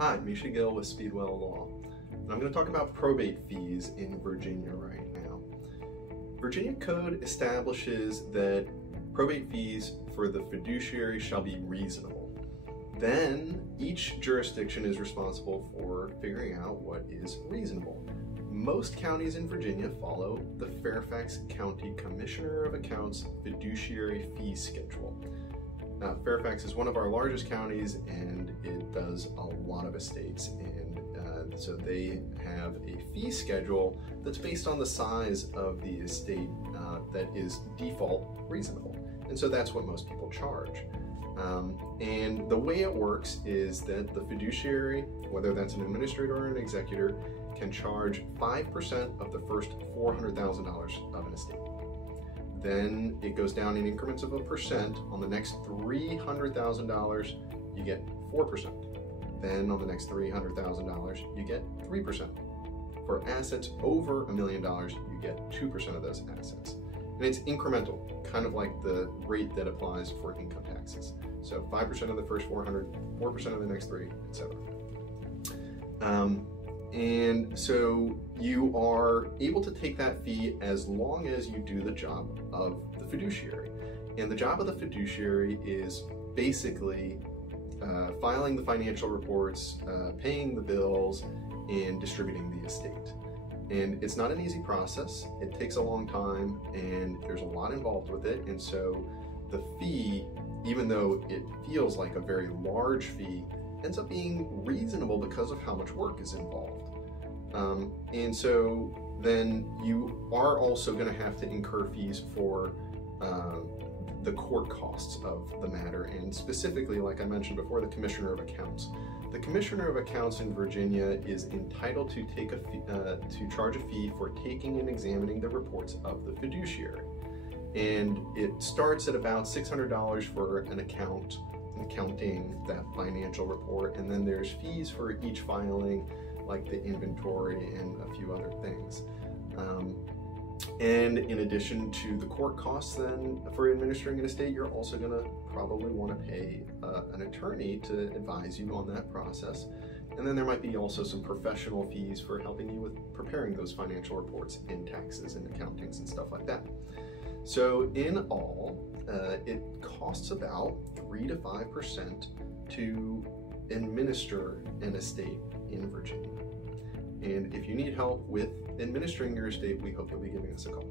Hi, Misha Gill with Speedwell Law. And I'm going to talk about probate fees in Virginia right now. Virginia code establishes that probate fees for the fiduciary shall be reasonable. Then each jurisdiction is responsible for figuring out what is reasonable. Most counties in Virginia follow the Fairfax County Commissioner of Accounts fiduciary fee schedule. Fairfax is one of our largest counties and it does a lot of estates, and so they have a fee schedule that's based on the size of the estate that is default reasonable, and so that's what most people charge. And the way it works is that the fiduciary, whether that's an administrator or an executor, can charge 5% of the first $400,000 of an estate. Then it goes down in increments of 1%. On the next $300,000, you get 4%. Then on the next $300,000, you get 3%. For assets over $1 million, you get 2% of those assets. And it's incremental, kind of like the rate that applies for income taxes. So 5% of the first 400, 4% of the next 3, etc. And so you are able to take that fee as long as you do the job of the fiduciary. And the job of the fiduciary is basically filing the financial reports, paying the bills, and distributing the estate. And it's not an easy process. It takes a long time and there's a lot involved with it. And so the fee, even though it feels like a very large fee, ends up being reasonable because of how much work is involved. And so then you are also going to have to incur fees for the court costs of the matter, and specifically, like I mentioned before, the Commissioner of Accounts. The Commissioner of Accounts in Virginia is entitled to take a fee, to charge a fee for taking and examining the reports of the fiduciary. And it starts at about $600 for an accounting that financial report, and then there's fees for each filing, like the inventory and a few other things. And in addition to the court costs then for administering an estate, you're also going to probably want to pay an attorney to advise you on that process. And then there might be also some professional fees for helping you with preparing those financial reports and taxes and accountings and stuff like that. So in all, it costs about 3 to 5% to administer an estate in Virginia. And if you need help with administering your estate, we hope you'll be giving us a call.